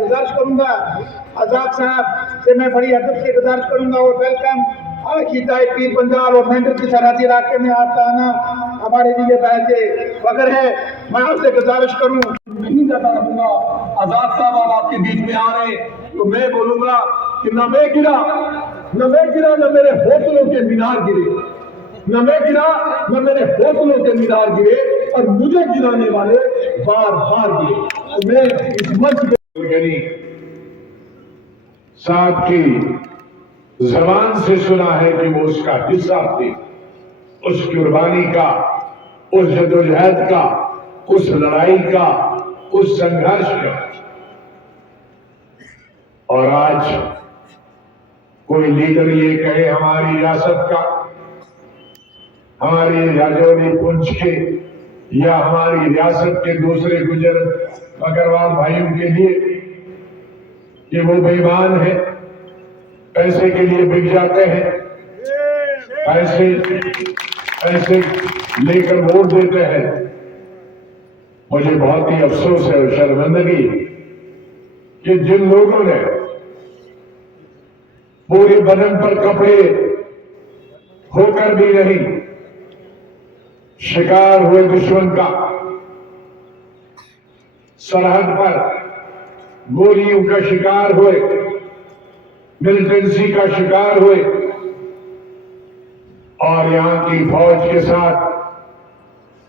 गुजारिश करूंगा आजाद साहब से, मैं बड़ी अदब से गुजारिश करूंगा और वेलकम खिताए पीर पंजाब और मेंढर के सरहदी इलाके में आपका आना हमारे लिए बहस फख्र है। मैं आपसे गुजारिश करूं नहीं जाता रहूंगा। आजाद साहब अब आपके बीच में आ रहे तो मैं बोलूंगा कि न मैं गिरा न मेरे हौसलों के मीनार गिरे, न मैं गिरा न मेरे हौसलों के मीनार गिरे और मुझे गिराने वाले बार बार गिरे। तो मैं इस मंच पे साहब की जबान से सुना है कि वो उसका हिस्सा थे, उस कुर्बानी का, उस जदोजहद का, उस लड़ाई का, उस संघर्ष का। और आज कोई लीडर ये कहे हमारी रियासत का, हमारी राजौरी पुंछ के या हमारी रियासत के दूसरे गुजर बकरवाल भाइयों के लिए कि वो बेईमान है, पैसे के लिए बिक जाते हैं, पैसे लेकर वोट देते हैं। मुझे बहुत ही अफसोस है और शर्मिंदगी कि जिन लोगों ने पूरे बदन पर कपड़े होकर भी नहीं शिकार हुए दुश्मन का, सरहद पर गोलियों का शिकार हुए, मिलिटेंसी का शिकार हुए और यहां की फौज के साथ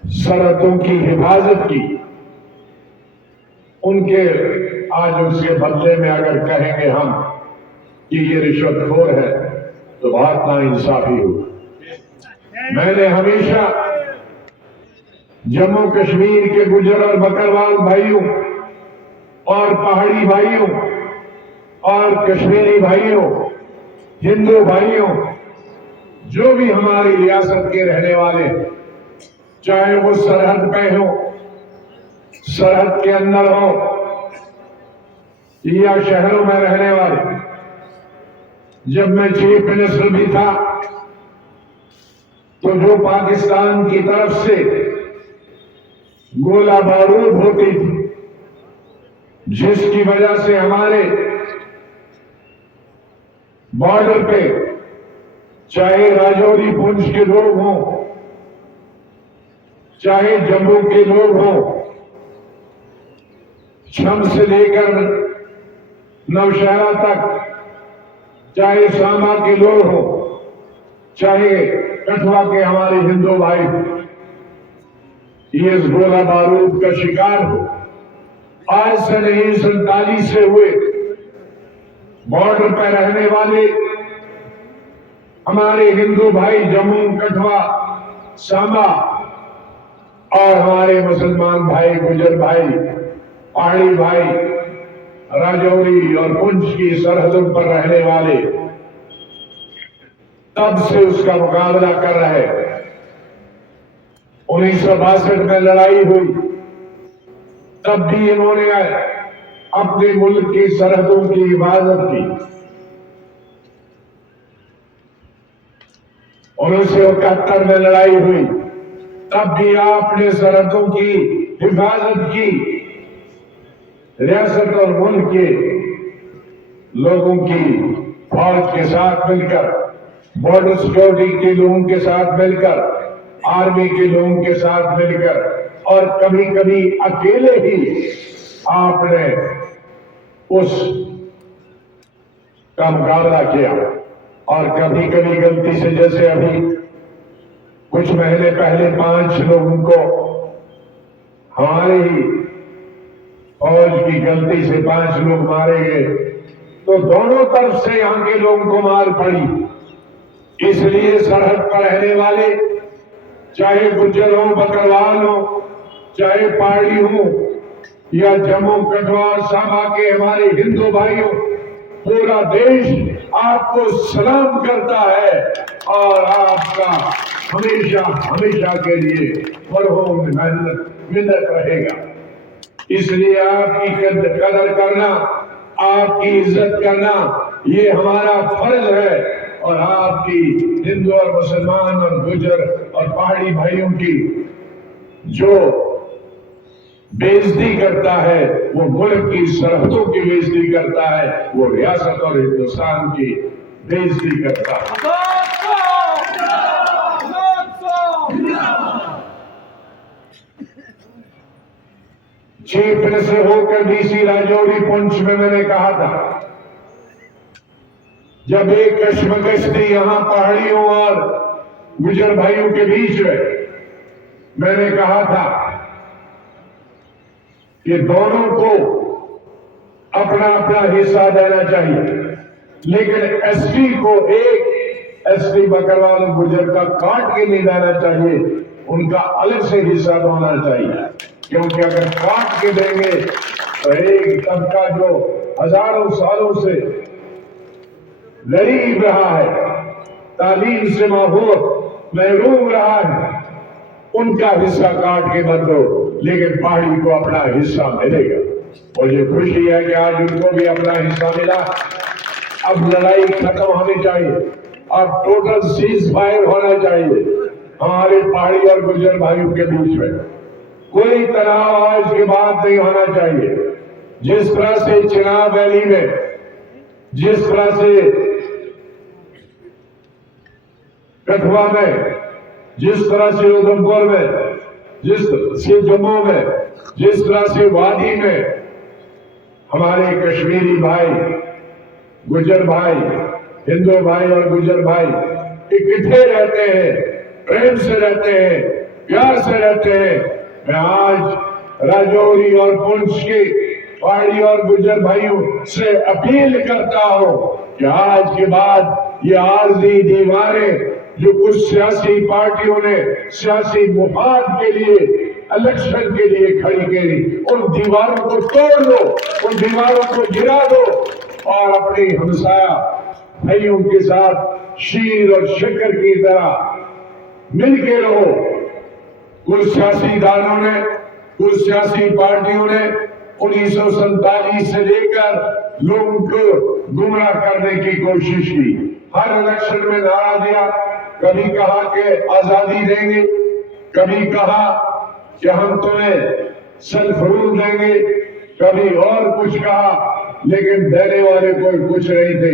सरहदों की हिफाजत की, उनके आज उसके बदले में अगर कहेंगे हम कि ये रिश्वतखोर है तो बहुत नाइंसाफी होगी। मैंने हमेशा जम्मू कश्मीर के गुजर और बकरवाल भाइयों और पहाड़ी भाइयों और कश्मीरी भाइयों, हिंदू भाइयों, जो भी हमारी रियासत के रहने वाले, चाहे वो सरहद पे हो, सरहद के अंदर हो या शहरों में रहने वाले, जब मैं चीफ मिनिस्टर भी था तो जो पाकिस्तान की तरफ से गोला बारूद होती थी, जिसकी वजह से हमारे बॉर्डर पे चाहे राजौरी पुंछ के लोग हों, चाहे जम्मू के लोग हों, छम से लेकर नौशहरा तक, चाहे सांबा के लोग हों, चाहे कठुआ के हमारे हिंदू भाई, ये इस गोला बारूद का शिकार हो। आज से नहीं 47 से हुए बॉर्डर पर रहने वाले हमारे हिंदू भाई, जम्मू, कठुआ, सांबा और हमारे मुसलमान भाई, गुजर भाई, पहाड़ी भाई, राजौरी और पुंछ की सरहदों पर रहने वाले तब से उसका मुकाबला कर रहे। 1962 में लड़ाई हुई, तब भी इन्होंने अपने मुल्क की सरहदों की हिफाजत की। 1971 में लड़ाई हुई, तब भी आपने सरहदों की हिफाजत की। रियासत और मुल्क के लोगों की फौज के साथ मिलकर, बॉर्डर सिक्योरिटी के लोगों के साथ मिलकर, आर्मी के लोगों के साथ मिलकर और कभी कभी अकेले ही आपने उस का मुकाबला किया। और कभी कभी गलती से, जैसे अभी कुछ महीने पहले 5 लोगों को हमारे ही फौज की गलती से 5 लोग मारे गए, तो दोनों तरफ से यहां के लोगों को मार पड़ी। इसलिए सरहद पर रहने वाले, चाहे गुज्जर हो, बकरवाल हो, चाहे पहाड़ी हो या जम्मू, कठुआ और सांबा के हमारे हिंदू भाइयों, पूरा देश आपको सलाम करता है और आपका हमेशा हमेशा के लिए मरहूम मिन्नत रहेगा। इसलिए आपकी कदर करना, आपकी इज्जत करना, ये हमारा फर्ज है। और आपकी हिंदू और मुसलमान और गुजर और पहाड़ी भाइयों की जो बेइज्जती करता है, वो मुल्क की सरहदों की बेइज्जती करता है, वो रियासत और हिंदुस्तान की बेइज्जती करता है। चीफ मिनिस्टर होकर डीसी राजौरी पुंछ में मैंने कहा था, जब एक कश्मकश थी यहां पहाड़ियों और गुजर भाइयों के बीच में, मैंने कहा था कि दोनों को अपना अपना हिस्सा देना चाहिए, लेकिन एसटी को एक एसटी बकरवाल गुजर का काट के नहीं देना चाहिए, उनका अलग से हिस्सा होना चाहिए। क्योंकि अगर काट के देंगे तो एक तबका जो हजारों सालों से गरीब रहा है, तालीम से माहौल महरूम रहा है, उनका हिस्सा काट के मत दो, लेकिन पहाड़ी को अपना हिस्सा मिलेगा। मुझे खुशी है कि आज उनको भी अपना हिस्सा मिला। अब लड़ाई खत्म होनी चाहिए, अब टोटल सीज फायर होना चाहिए हमारे पहाड़ी और गुजर भाइयों के बीच में। कोई तनाव आज के बाद नहीं होना चाहिए। जिस तरह से चिनाब वैली में, जिस तरह से कठुआ में, जिस तरह से उधमपुर में, जिस तरह से जम्मू में, जिस तरह से वादी में हमारे कश्मीरी भाई, गुजर भाई, हिंदू भाई और गुजर भाई इकट्ठे रहते हैं, प्रेम से रहते हैं, प्यार से रहते हैं। मैं आज राजौरी और पुंछ के पहाड़ी और गुजर भाइयों से अपील करता हूं कि आज के बाद ये आरजी दीवारें जो कुछ सियासी पार्टियों ने सियासी मुफाद के लिए, इलेक्शन के लिए खड़ी करी, उन दीवारों को तोड़ दो, उन दीवारों को गिरा दो और अपने हमसाया भाइयों के साथ शीर और शक्कर की तरह मिलके रहो। कुछ सियासीदानों ने, कुछ सियासी पार्टियों ने 1947 से लेकर लोगों को गुमराह करने की कोशिश की। हर इलेक्शन में नारा दिया, कभी कहा कि आजादी देंगे, कभी कहा कि हम तुम्हें सेल्फ रूल देंगे, कभी और कुछ कहा, लेकिन देने वाले कोई कुछ नहीं थे।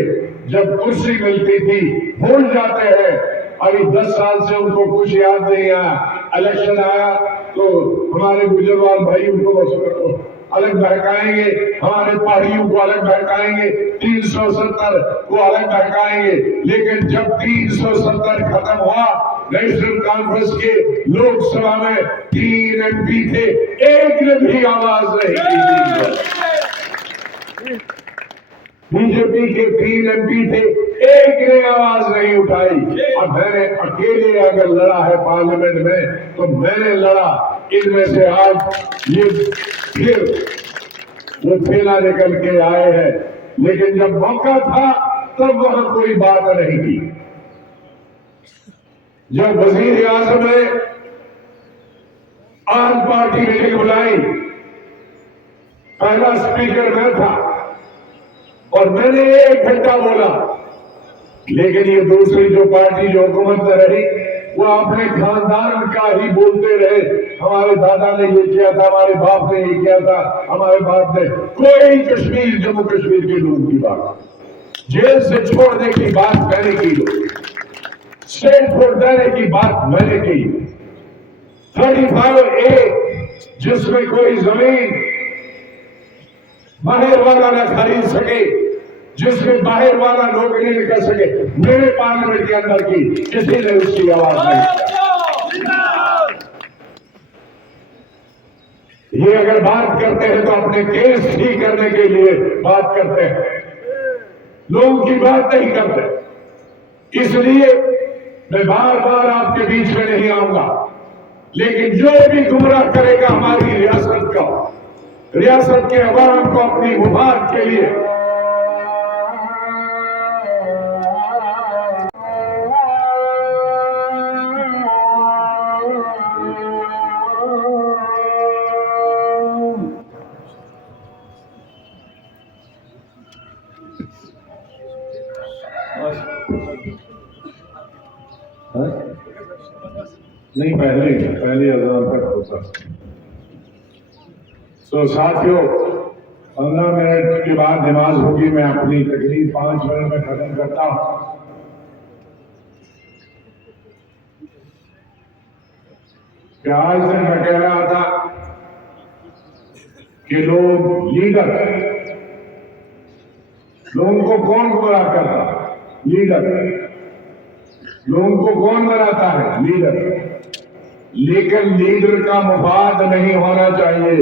जब कुर्सी मिलती थी भूल जाते हैं। अभी 10 साल से उनको कुछ याद नहीं आया। इलेक्शन आया तो हमारे गुजरवाल भाइयों को अलग बहकाएंगे, हमारे पहाड़ियों को अलग बहकाएंगे, 370 को अलग बहकाएंगे। लेकिन जब 370 खत्म हुआ, नेशनल कॉन्फ्रेंस के लोकसभा में 3 MP थे, एक ने भी आवाज नहीं दी। बीजेपी के 3 MP थे, एक ने आवाज नहीं उठाई। और मैंने अकेले अगर लड़ा है पार्लियामेंट में तो मैंने लड़ा। इनमें से आज ये फिर वो थैला निकल के आए हैं, लेकिन जब मौका था तब वहां कोई बात नहीं की। जब वजीर आजम ने आम पार्टी मीटिंग बुलाई, पहला स्पीकर मैं था और मैंने 1 घंटा बोला, लेकिन ये दूसरी जो पार्टी जो हुकूमत में रही वो अपने खानदान का ही बोलते रहे। हमारे दादा ने ये किया था, हमारे बाप ने ये किया था, हमारे बाप ने। कोई कश्मीर, जम्मू कश्मीर के लोगों की बात, जेल से छोड़ने की बात मैंने की, स्टेट छोड़ देने की बात मैंने की। 35A जिसमें कोई जमीन बाहर वाला न खरीद सके, जिसमें बाहर वाला नौकरी नहीं कर सके, मेरे पार्लियामेंट के अंदर की किसी ने उसकी आवाज नहीं। ये अगर बात करते हैं तो अपने केस ठीक करने के लिए बात करते हैं, लोगों की बात नहीं करते। इसलिए मैं बार बार आपके बीच में नहीं आऊंगा, लेकिन जो भी गुमराह करेगा हमारी रियासत का, रियासत के अवाम को अपनी मुफाद के लिए, नहीं पहले अजान तक होता। तो साथियों 15 मिनट के बाद नमाज होगी, मैं अपनी तकरीर 5 मिनट में खत्म करता हूं। आज से मैं कह रहा था कि लोग लीडर, लोगों को कौन गुमराह करता है? लीडर। लोगों को कौन बनाता है? लीडर। लेकिन लीडर का मुफाद नहीं होना चाहिए,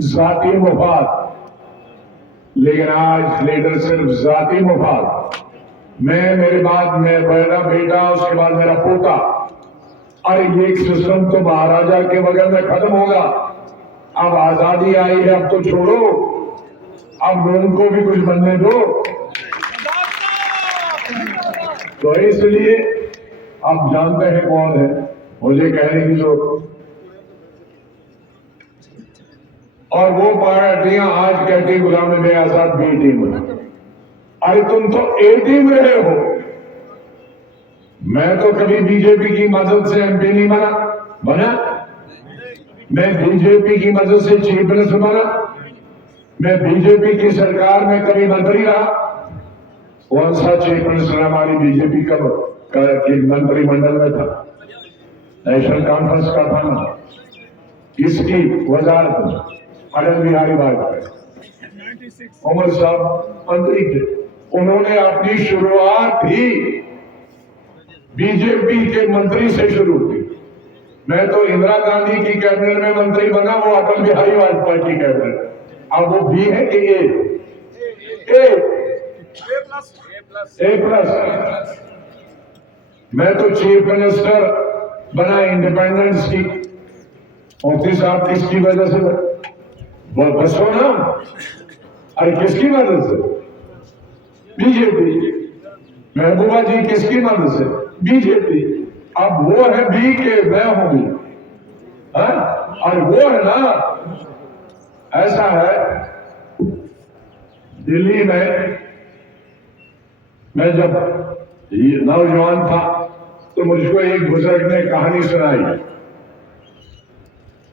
जाती मुफाद। लेकिन आज लीडर सिर्फ जाती मुफाद। मैं, मेरे बाद में मेरा बेटा, उसके बाद मेरा पोता। अरे ये सिस्टम तो महाराजा के बगैर में खत्म होगा। अब आजादी आई है, अब तो छोड़ो, अब लोगों को भी कुछ बनने दो। तो इसलिए आप जानते हैं कौन है, मुझे कहने की जरूरत। और वो पार्टियां आज कहती गुलाम नबी आजाद बी टीम में। अरे तुम तो ए टीम रहे हो। मैं तो कभी बीजेपी की मदद से एमपी नहीं बना। मैं बीजेपी की मदद से चीफ मिनिस्टर बना। मैं बीजेपी की सरकार में कभी मंत्री रहा। कौन सा चीफ मिनिस्टर हमारी बीजेपी का मंत्रिमंडल में था? नेशनल कॉन्फ्रेंस का था ना। इसकी वजारत में अटल बिहारी वाजपेयी, उमर साहब मंत्री थे। उन्होंने अपनी शुरुआत ही बीजेपी के मंत्री से शुरू की। मैं तो इंदिरा गांधी की कैबिनेट में मंत्री बना, वो अटल बिहारी वाजपेयी की कैबिनेट। अब वो बी है कि ए प्लस। मैं तो चीफ मिनिस्टर बना इंडिपेंडेंस की। मोदी साहब किसकी वजह से? बसो ना। अरे किसकी मदद से? बीजेपी। महबूबा जी किसकी मदद से? बीजेपी। अब वो है बी के मैं हूं भी, और वो है ना। ऐसा है, दिल्ली में मैं जब नौजवान था तो मुझको एक बुजुर्ग ने कहानी सुनाई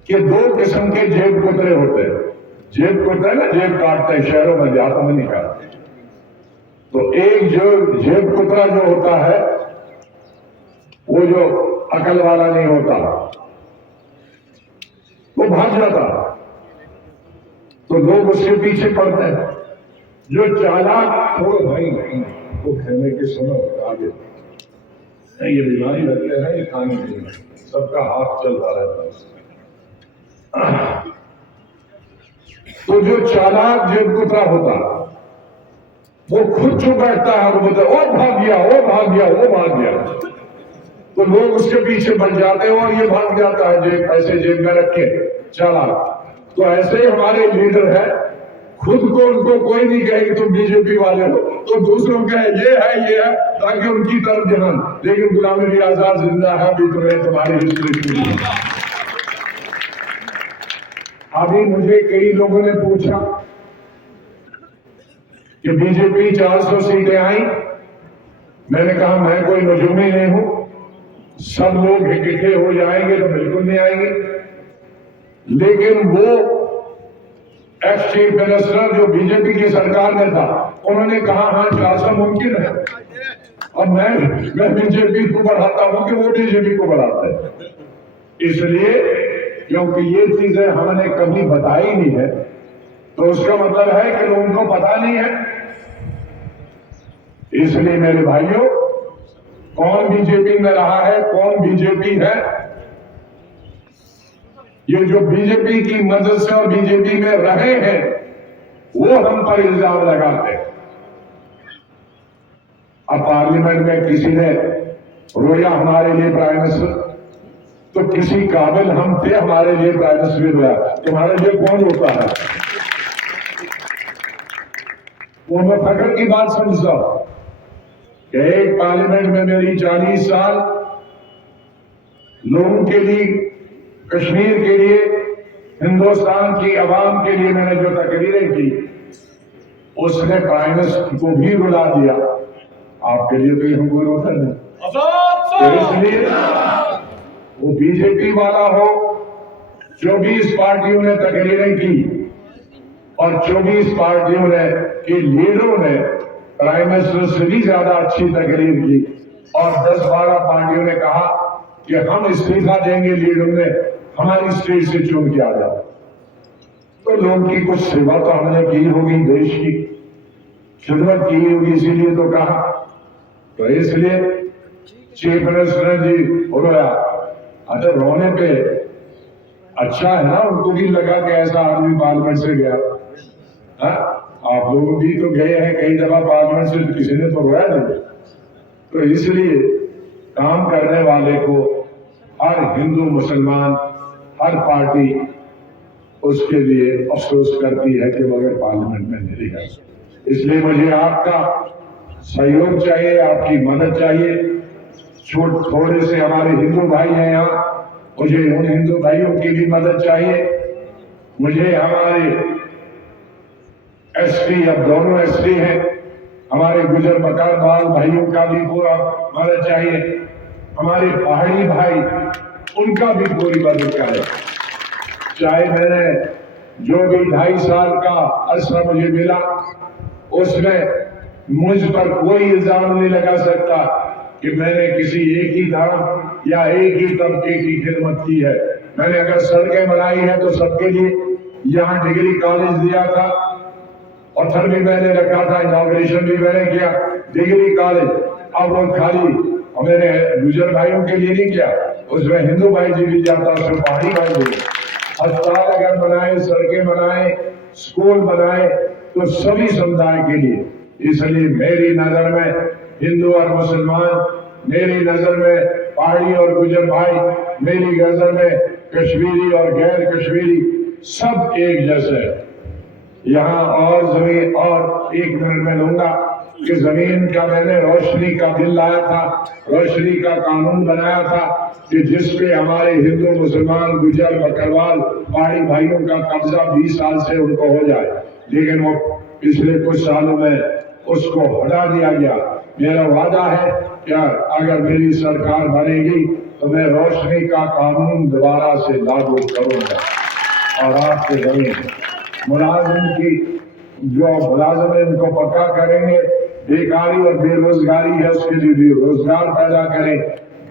कि 2 किस्म के जेब कुतरे होते हैं। जेब कुतरे ना, जेब काटते हैं, शहरों में देहातों में नहीं काटते। तो एक जो जेब कुतरा जो होता है, वो जो अकल वाला नहीं होता, वो भाग जाता। तो लोग उसके पीछे पड़ते हैं। जो चालाक, थोड़ा भाई नहीं वो कहने के समय आगे ये बीमारी लगते हैं, ये खाने पीने सबका हाथ चलता रहता है। तो जो चालाक जेब कुतरा होता, वो खुद जो बैठता है, वो बोलता है ओ भाग गया, वो भाग गया, वो भाग गया। तो लोग उसके पीछे बन जाते हैं और ये भाग जाता है जेब, पैसे जेब में रखे चालाक। तो ऐसे ही हमारे लीडर है, खुद को उनको कोई नहीं कहे कि तुम बीजेपी वाले हो, तो दूसरों कहे ये है, ताकि उनकी तरफ ध्यान। लेकिन गुलाम नबी आजाद जिंदा है, अभी तुम्हारी हिस्ट्री। अभी मुझे कई लोगों ने पूछा कि बीजेपी 400 सीटें आई। मैंने कहा मैं कोई नजूमी नहीं हूं। सब लोग इकट्ठे हो जाएंगे तो बिल्कुल नहीं आएंगे। लेकिन वो एक्स चीफ मिनिस्टर जो बीजेपी की सरकार में था, उन्होंने कहा हाँ 400 मुमकिन है। अब मैं बीजेपी को बढ़ाता हूं कि वो बीजेपी को बढ़ाते हैं। इसलिए क्योंकि ये चीजें हमने कभी बताई नहीं है, तो उसका मतलब है कि लोगों को पता नहीं है। इसलिए मेरे भाइयों, कौन बीजेपी में रहा है, कौन बीजेपी है, ये जो बीजेपी की मदद से और बीजेपी में रहे हैं, वो हम पर इल्जाम लगाते हैं। अब पार्लियामेंट में किसी ने रोया हमारे लिए प्राइम मिनिस्टर, तो किसी काबिल हम थे हमारे लिए प्राइम मिनिस्टर भी रोया। तुम्हारे लिए कौन रोता है? वो मैं फख्र की बात समझता हूं कि एक पार्लियामेंट में मेरी 40 साल लोगों के लिए, कश्मीर के लिए, हिंदुस्तान की आवाम के लिए मैंने जो तकरीरें की, उसने प्राइम मिनिस्टर को भी रुला दिया। आपके लिए तो यह कोई रोता नहीं। तो इसलिए वो बीजेपी वाला हो, 24 पार्टियों ने तकरीरें की, और 24 पार्टियों ने के लीडरों ने प्राइम मिनिस्टर से भी ज्यादा अच्छी तकरीर की और 10-12 पार्टियों ने कहा कि हम इस्तीफा देंगे लीडरों ने हमारी स्टेट से चुन के आ जाओ। तो लोगों की कुछ सेवा तो हमने की होगी, देश की खिदमत की होगी, इसीलिए तो कहा। तो इसलिए चीफ मिनिस्टर जी बोला अच्छा रोने पे अच्छा है ना, उनको भी लगा कि ऐसा आदमी पार्लियामेंट से गया। हाँ, आप लोग भी तो गए हैं कई दफा पार्लियामेंट से, तो किसी ने तो रोया नहीं। तो इसलिए काम करने वाले को हर हिंदू मुसलमान हर पार्टी उसके लिए अफसोस करती है कि मगर पार्लियामेंट में नहीं है। इसलिए मुझे आपका सहयोग चाहिए, आपकी मदद चाहिए। थोड़े से हमारे हिंदू भाई हैं यहाँ, मुझे उन हिंदू भाइयों की भी मदद चाहिए। मुझे हमारे एसटी, अब दोनों एसटी हैं, हमारे गुजर बकरवाल भाइयों का भी पूरा मदद चाहिए। हमारे पहाड़ी भाई, उनका भी पूरी मदद करें। चाहे मैंने जो भी 2.5 साल का अरसा मुझे मिला, उसमें मुझ पर कोई इल्जाम नहीं लगा सकता कि मैंने किसी एक ही धर्म या एक ही तबके की खिदमत की है। मैंने अगर सड़कें बनाई है तो सबके लिए, यहाँ डिग्री कॉलेज दिया था, पत्थर भी मैंने रखा था, इनॉग्रेशन भी मैंने किया, डिग्री कॉलेज। अब वो खाली मैंने गुजर भाइयों के लिए नहीं किया, उसमें हिंदू भाई जी भी जाता, उसमें पहाड़ी भाई भी। अस्पताल अगर बनाए, सड़कें बनाए, स्कूल बनाए, तो सभी समुदाय के लिए। इसलिए मेरी नजर में हिंदू और मुसलमान, मेरी नजर में पहाड़ी और गुजर भाई, मेरी नजर में कश्मीरी और गैर कश्मीरी, सब एक जैसे हैं। यहाँ और जमीन, और 1 मिनट में लूंगा कि जमीन का मैंने रोशनी का बिल लाया था, रोशनी का कानून बनाया था कि जिसपे हमारे हिंदू मुसलमान गुजर बकरवाल पहाड़ी भाइयों का कब्जा 20 साल से उनको हो जाए, लेकिन वो पिछले कुछ सालों में उसको हटा दिया गया। मेरा वादा है कि अगर मेरी सरकार बनेगी तो मैं रोशनी का कानून दोबारा से लागू करूंगा। और आपके जमीन मुलाजिम की जो मुलाजिम है उनको पक्का करेंगे, बेकारी और बेरोजगारी है उसके लिए भी रोजगार पैदा करें।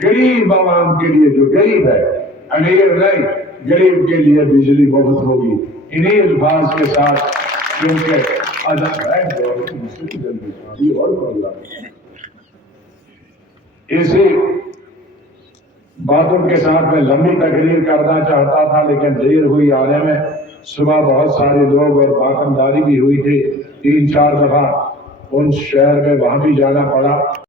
गरीब आवाम के लिए, जो गरीब है, अमीर नहीं, गरीब के लिए बिजली मुफ्त होगी। इन्हीं अल्फाज के साथ, क्योंकि इसी बातों के साथ मैं लंबी तकरीर करना चाहता था, लेकिन देर हुई आने में। सुबह बहुत सारे लोग और बाकमदारी भी हुई थी, 3-4 दफा उन शहर में वहां भी जाना पड़ा।